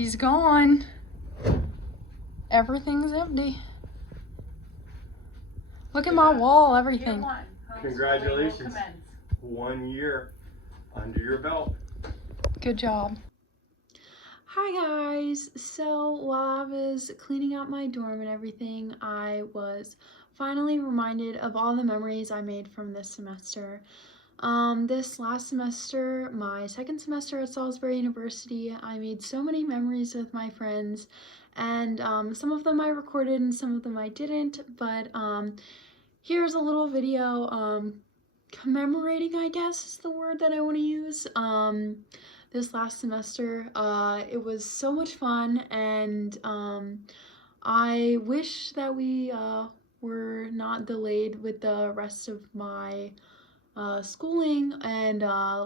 She's gone. Everything's empty. Look at my wall, everything. Congratulations. 1 year under your belt. Good job. Hi guys. So while I was cleaning out my dorm and everything, I was finally reminded of all the memories I made from this semester. This last semester, my second semester at Salisbury University, I made so many memories with my friends, and some of them I recorded and some of them I didn't, but here's a little video commemorating, I guess is the word that I want to use, this last semester. It was so much fun, and I wish that we were not delayed with the rest of my schooling and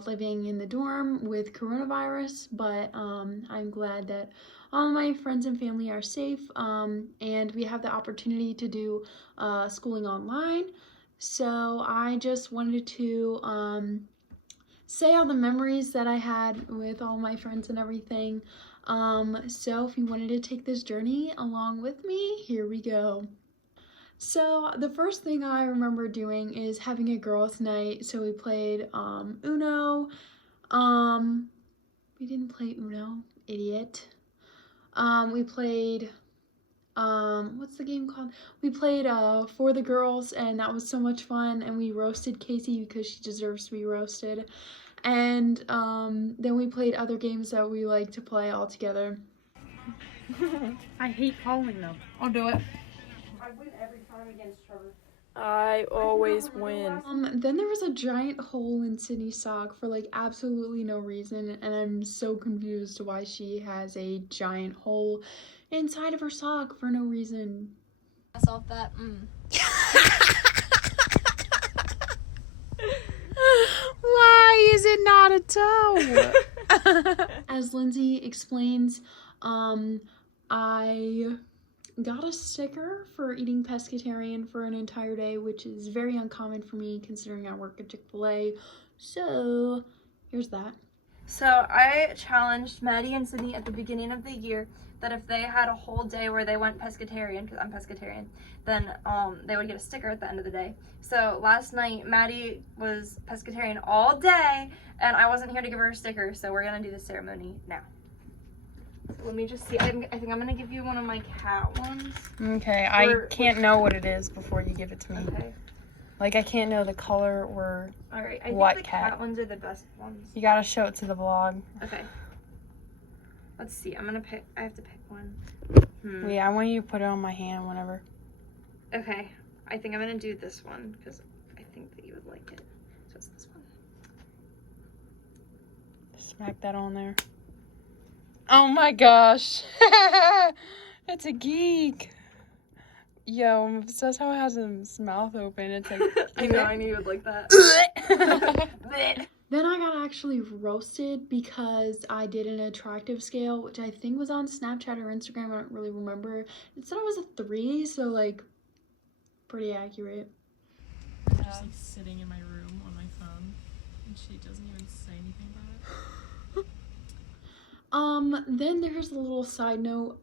living in the dorm with coronavirus, but I'm glad that all my friends and family are safe, and we have the opportunity to do schooling online. So I just wanted to say all the memories that I had with all my friends and everything. So if you wanted to take this journey along with me, here we go. So the first thing I remember doing is having a girls' night. So we played Uno. We didn't play Uno, idiot. We played what's the game called? We played For the Girls, and that was so much fun, and we roasted Casey because she deserves to be roasted. And then we played other games that we like to play all together. I hate following them. I'll do it. I win every time against Trevor. I always win. Then there was a giant hole in Sydney's sock for like absolutely no reason, and I'm so confused why she has a giant hole inside of her sock for no reason. Myself that. Why is it not a toe? As Lindsay explains, I got a sticker for eating pescatarian for an entire day, which is very uncommon for me considering I work at Chick-fil-A. So here's that. So I challenged Maddie and Sydney at the beginning of the year that if they had a whole day where they went pescatarian, because I'm pescatarian, then they would get a sticker at the end of the day. So last night, Maddie was pescatarian all day, and I wasn't here to give her a sticker, so we're gonna do the ceremony now. So let me just see. I think I'm gonna give you one of my cat ones. Okay, I can't know what it is before you give it to me. Okay. Like, I can't know the color or All right. I what think the cat. cat ones are the best ones. You gotta show it to the vlog. Okay. Let's see. I'm gonna pick. I have to pick one. Yeah, I want you to put it on my hand whenever. Okay. I think I'm gonna do this one because I think that you would like it. So it's this one. Smack that on there. Oh my gosh. It's a geek. Yo, that's how it has its mouth open. It's like I know, I knew you would like that. Then I got actually roasted because I did an attractive scale, which I think was on Snapchat or Instagram. I don't really remember. It said it was a 3, so like pretty accurate. I'm just like sitting in my room on my phone, and she doesn't even say anything about it. Then there's a little side note.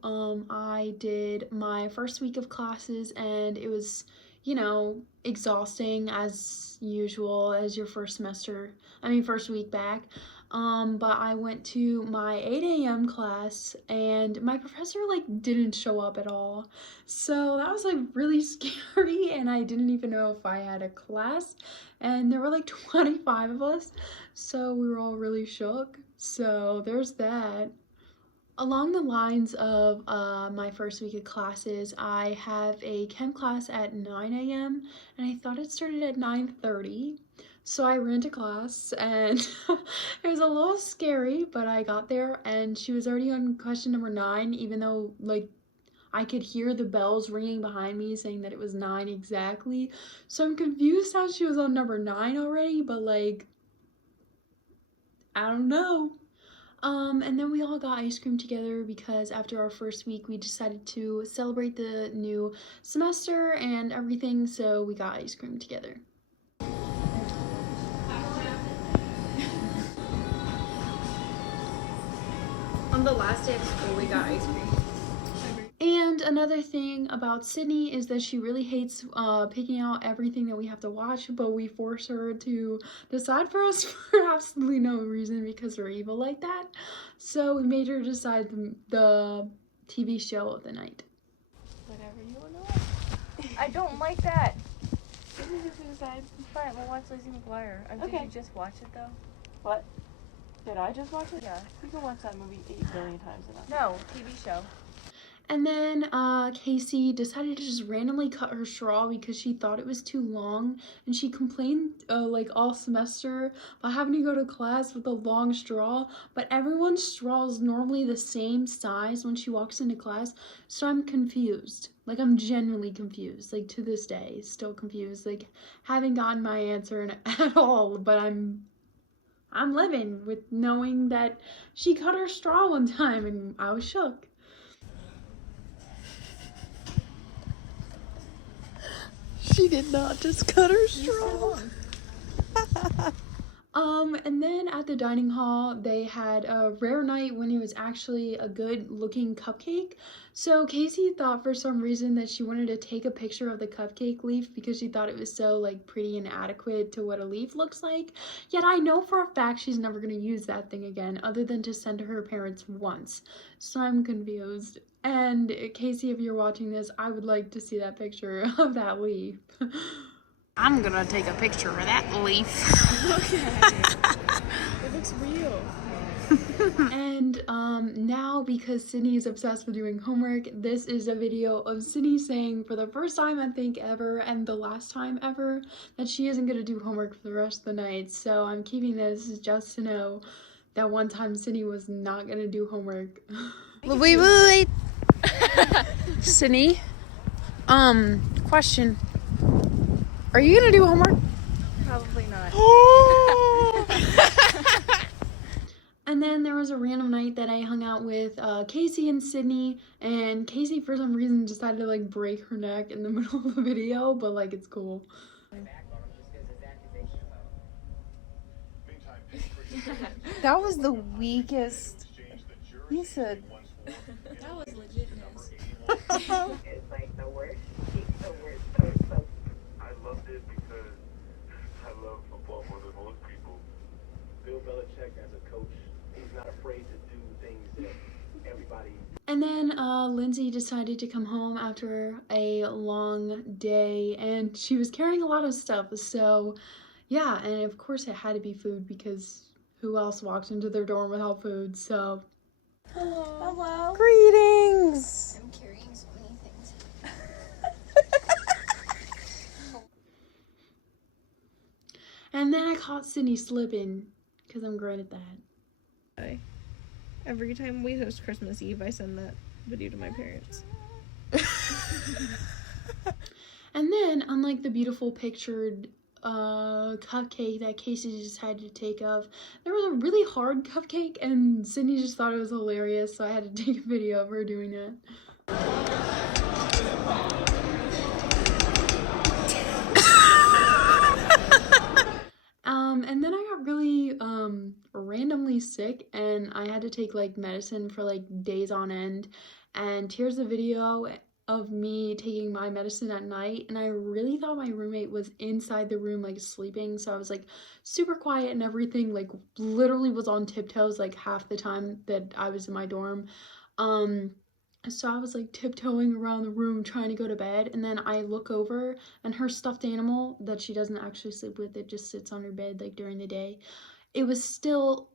I did my first week of classes, and it was, you know, exhausting as usual as your first week back. But I went to my 8 a.m. class, and my professor like didn't show up at all. So that was like really scary, and I didn't even know if I had a class, and there were like 25 of us, so we were all really shook. So there's that. Along the lines of my first week of classes, I have a chem class at 9 a.m. and I thought it started at 9:30. So I ran to class, and it was a little scary, but I got there and she was already on question number 9, even though like I could hear the bells ringing behind me saying that it was 9 exactly. So I'm confused how she was on number 9 already, but like, I don't know. And then we all got ice cream together because after our first week, we decided to celebrate the new semester and everything, so we got ice cream together. On the last day of school, we got ice cream. And another thing about Sydney is that she really hates picking out everything that we have to watch, but we force her to decide for us for absolutely no reason because we're evil like that. So we made her decide the TV show of the night. Whatever you want to watch. I don't like that. Disney gets to decide. Fine, we'll watch Lizzie McGuire. Did Okay. you just watch it though? What? Did I just watch it? Yeah. You can watch that movie 8 billion times enough. No, TV show. And then Casey decided to just randomly cut her straw because she thought it was too long, and she complained like all semester about having to go to class with a long straw, but everyone's straw is normally the same size when she walks into class, so I'm confused. Like, I'm genuinely confused, like to this day, still confused, like haven't gotten my answer at all, but I'm living with knowing that she cut her straw one time and I was shook. She did not just cut her straw. And then at the dining hall, they had a rare night when it was actually a good looking cupcake. So Casey thought for some reason that she wanted to take a picture of the cupcake leaf because she thought it was so like pretty and adequate to what a leaf looks like. Yet I know for a fact she's never going to use that thing again other than to send to her parents once. So I'm confused. And Casey, if you're watching this, I would like to see that picture of that leaf. I'm gonna take a picture of that leaf. It looks real. And now, because Sydney is obsessed with doing homework, this is a video of Sydney saying for the first time I think ever and the last time ever that she isn't going to do homework for the rest of the night. So I'm keeping this just to know that one time Sydney was not going to do homework. Wait. Sydney, question. Are you gonna do homework? Probably not. And then there was a random night that I hung out with Casey and Sydney, and Casey for some reason decided to like break her neck in the middle of the video, but like it's cool. That was the weakest. He said. That was legitness. It's like the worst. I loved it because I love football more than most people. Bill Belichick as a coach, he's not afraid to do things that everybody. And then Lindsay decided to come home after a long day, and she was carrying a lot of stuff. So yeah, and of course it had to be food because who else walked into their dorm without food? So Hello. Greetings. I'm carrying so many things. and then I caught Sydney slipping because I'm great at that. Every time we host Christmas Eve, I send that video to my parents. And then, unlike the beautiful pictured cupcake that Casey decided to take of, there was a really hard cupcake, and Sydney just thought it was hilarious, so I had to take a video of her doing it. And then I got really randomly sick, and I had to take like medicine for like days on end. And here's a video of me taking my medicine at night, and I really thought my roommate was inside the room like sleeping, so I was like super quiet and everything, like literally was on tiptoes like half the time that I was in my dorm. So I was like tiptoeing around the room trying to go to bed, and then I look over and her stuffed animal that she doesn't actually sleep with, it just sits on her bed like during the day, it was still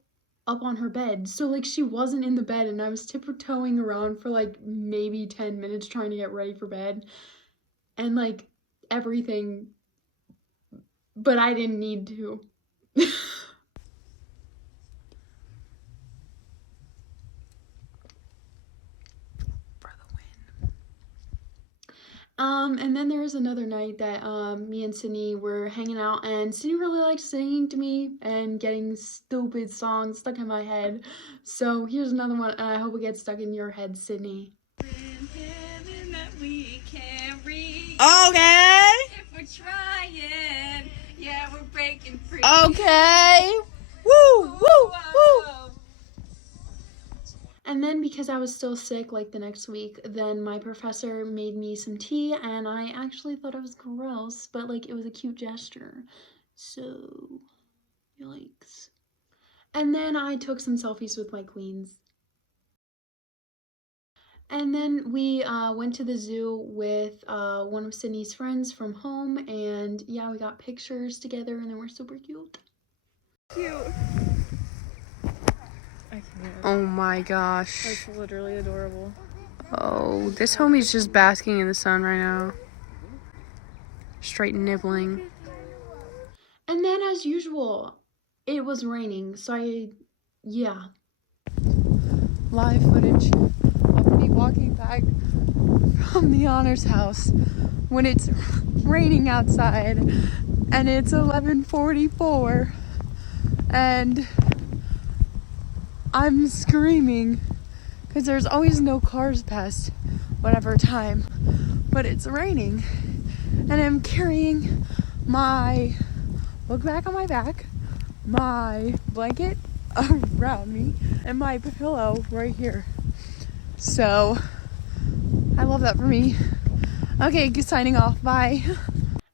up on her bed. So like she wasn't in the bed, and I was tiptoeing around for like maybe 10 minutes trying to get ready for bed and like everything, but I didn't need to. And then there was another night that me and Sydney were hanging out, and Sydney really liked singing to me and getting stupid songs stuck in my head. So here's another one, and I hope it gets stuck in your head, Sydney. Okay. If we're trying, yeah, we're breaking free. Okay. Woo, woo, woo. And then because I was still sick like the next week, then my professor made me some tea, and I actually thought it was gross, but like it was a cute gesture. So, yikes. And then I took some selfies with my queens. And then we went to the zoo with one of Sydney's friends from home, and yeah, we got pictures together, and they were super cute. Cute. I can't. Oh my gosh. That's literally adorable. Oh, this homie's just basking in the sun right now. Straight nibbling. And then, as usual, it was raining, so yeah. Live footage of me walking back from the honors house when it's raining outside and it's 11:44 and I'm screaming because there's always no cars past whatever time, but it's raining and I'm carrying look back on my back, my blanket around me and my pillow right here. So I love that for me. Okay, signing off. Bye.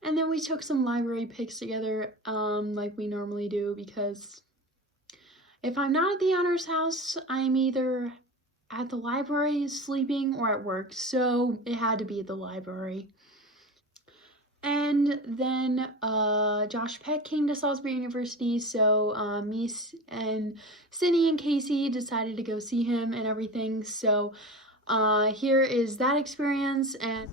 And then we took some library pics together, like we normally do, because if I'm not at the honors house, I'm either at the library sleeping or at work, so it had to be at the library. And then Josh Peck came to Salisbury University, so me and Sydney and Casey decided to go see him and everything. So here is that experience. And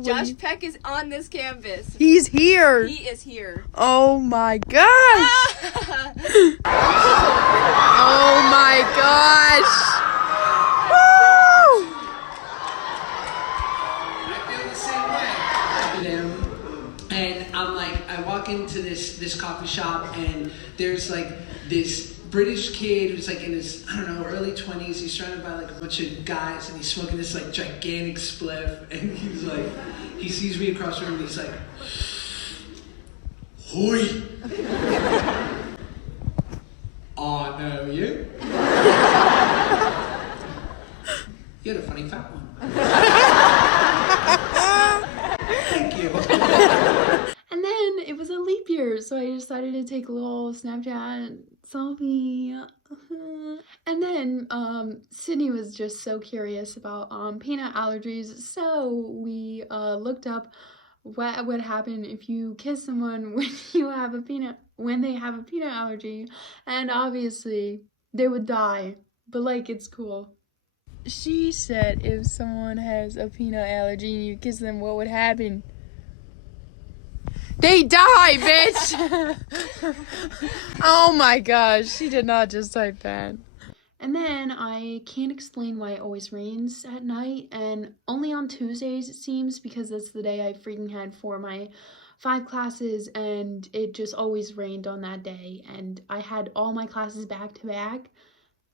Josh Peck is on this campus. He's here. He is here. Oh my gosh. Oh my gosh. And I'm like, I walk into this coffee shop, and there's like this British kid who's like in his, I don't know, early 20s. He's trying to buy like a bunch of guys, and he's smoking this like gigantic spliff. And he's like, he sees me across the room, and he's like, "Hoi." I know you. You had a funny fat one. Thank you. And then it was a leap year, so I decided to take a little Snapchat selfie. And then Sydney was just so curious about peanut allergies, so we looked up what would happen if you kiss someone when they have a peanut allergy, and obviously they would die, but like it's cool. She said if someone has a peanut allergy and you kiss them, what would happen? They die, bitch! Oh my gosh, she did not just type that. And then I can't explain why it always rains at night, and only on Tuesdays it seems, because that's the day I freaking had for my 5 classes, and it just always rained on that day, and I had all my classes back to back,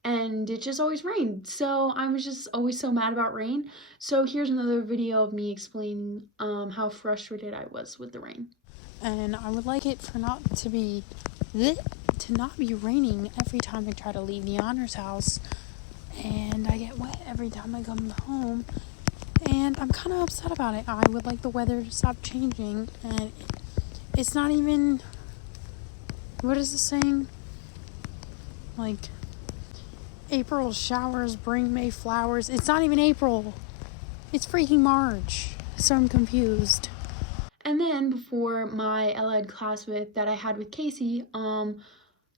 and it just always rained. So I was just always so mad about rain. So here's another video of me explaining how frustrated I was with the rain. And I would like it to not be raining every time I try to leave the honors house, and I get wet every time I come home, and I'm kind of upset about it. I would like the weather to stop changing, and it's not even, what is the saying? Like, April showers bring May flowers. It's not even April. It's freaking March. So I'm confused. And then before my Allied class that I had with Casey,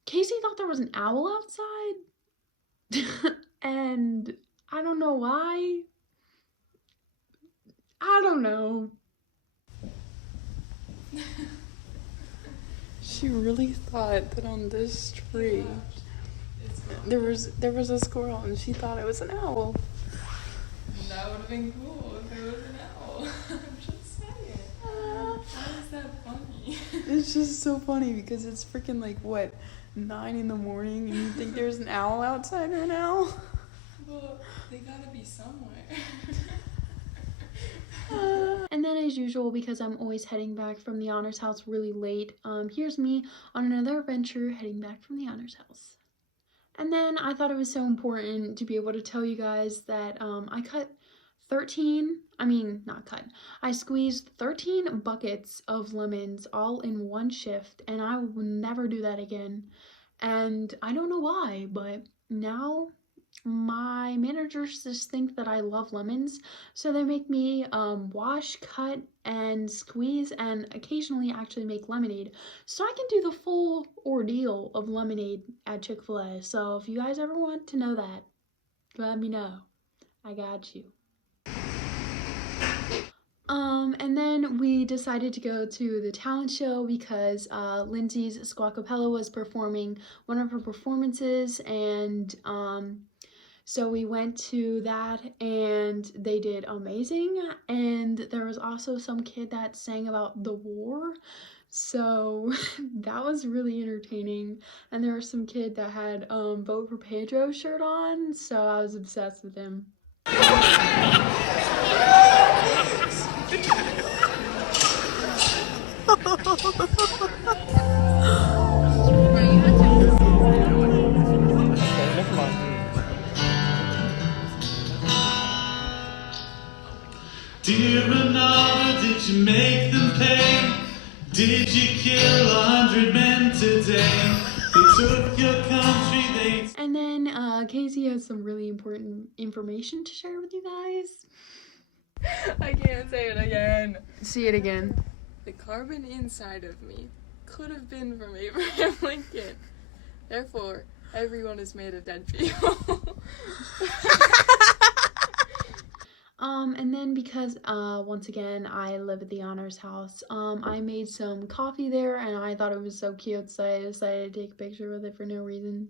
Casey thought there was an owl outside. And I don't know why. I don't know. She really thought that on this tree there was a squirrel, and she thought it was an owl. That would have been cool if it was an owl. I'm just saying. How is that funny? It's just so funny because it's freaking like, what, 9 in the morning, and you think there's an owl outside right now? Well, they gotta be somewhere. And then as usual, because I'm always heading back from the honors house really late, here's me on another adventure heading back from the honors house. And then I thought it was so important to be able to tell you guys that I squeezed 13 buckets of lemons all in one shift, and I will never do that again. And I don't know why, but now my managers just think that I love lemons, so they make me wash, cut, and squeeze, and occasionally actually make lemonade, so I can do the full ordeal of lemonade at Chick-fil-A. So if you guys ever want to know that, let me know. I got you. And then we decided to go to the talent show because Lindsay's Squawkapella was performing one of her performances, and so we went to that, and they did amazing. And there was also some kid that sang about the war, so that was really entertaining. And there was some kid that had Vote for Pedro shirt on, so I was obsessed with him. Dear Ronaldo, did you make them pay? Did you kill 100 men today? They took your country, And then Casey has some really important information to share with you guys. I can't say it again. See it again. The carbon inside of me could have been from Abraham Lincoln. Therefore, everyone is made of dead people. And then because, once again, I live at the honors house, I made some coffee there, and I thought it was so cute, so I decided to take a picture with it for no reason.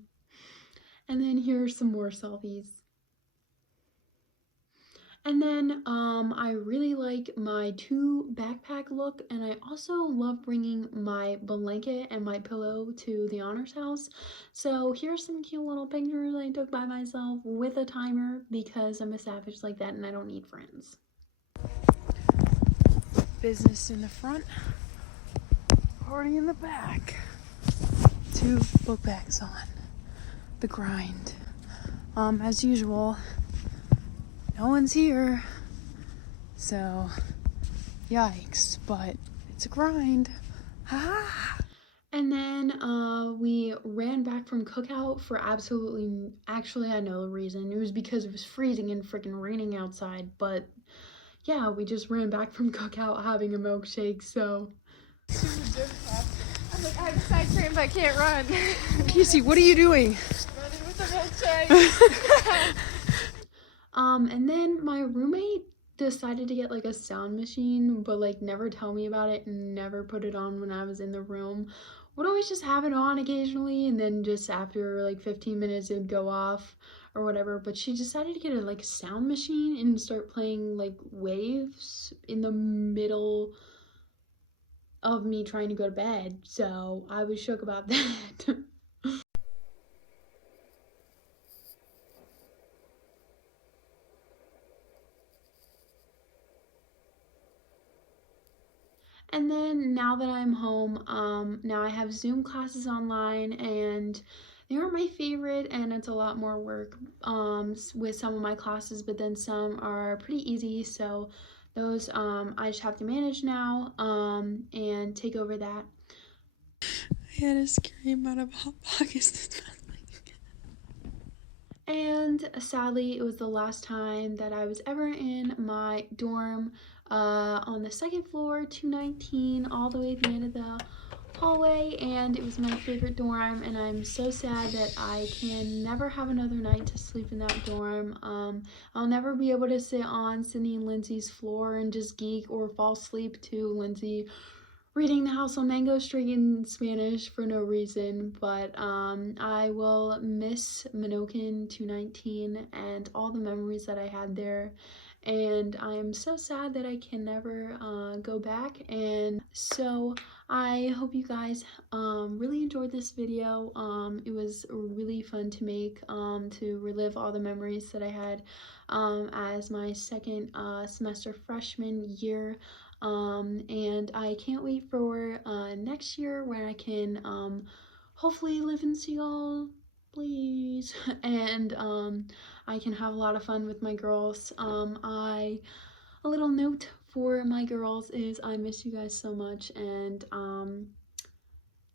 And then here's some more selfies. And then, I really like my 2 backpack look, and I also love bringing my blanket and my pillow to the honors house. So here's some cute little pictures I took by myself with a timer, because I'm a savage like that and I don't need friends. Business in the front, party in the back. 2 book bags on. The grind. As usual, no one's here, so yikes, but it's a grind. And then we ran back from cookout for actually I know the reason. It was because it was freezing and freaking raining outside, but yeah, we just ran back from cookout having a milkshake, so. I'm like, I have side cramp, I can't run. Casey, what are you doing? Running with the milkshake. And then my roommate decided to get like a sound machine, but like never tell me about it and never put it on when I was in the room. Would always just have it on occasionally, and then just after like 15 minutes it would go off or whatever. But she decided to get a sound machine and start playing like waves in the middle of me trying to go to bed, so I was shook about that. And then now that I'm home, now I have Zoom classes online, and they aren't my favorite, and it's a lot more work with some of my classes, but then some are pretty easy, so those I just have to manage now and take over that. I had a scary amount of Hot Pockets this past week. And sadly, it was the last time that I was ever in my dorm on the 2nd floor, 219, all the way at the end of the hallway, and it was my favorite dorm, and I'm so sad that I can never have another night to sleep in that dorm. I'll never be able to sit on Sydney and Lindsay's floor and just geek or fall asleep to Lindsay reading The House on Mango Street in Spanish for no reason, but I will miss Minokin 219 and all the memories that I had there, and I'm so sad that I can never go back. And so I hope you guys really enjoyed this video. It was really fun to make, to relive all the memories that I had as my second semester freshman year. And I can't wait for next year when I can hopefully live in Seoul, please, and I can have a lot of fun with my girls. A little note for my girls is I miss you guys so much, and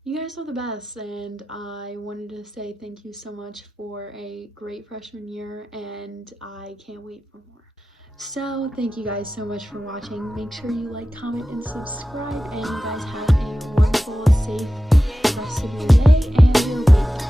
you guys are the best, and I wanted to say thank you so much for a great freshman year, and I can't wait for more. So thank you guys so much for watching. Make sure you like, comment, and subscribe, and you guys have a wonderful, safe rest of your day and your week.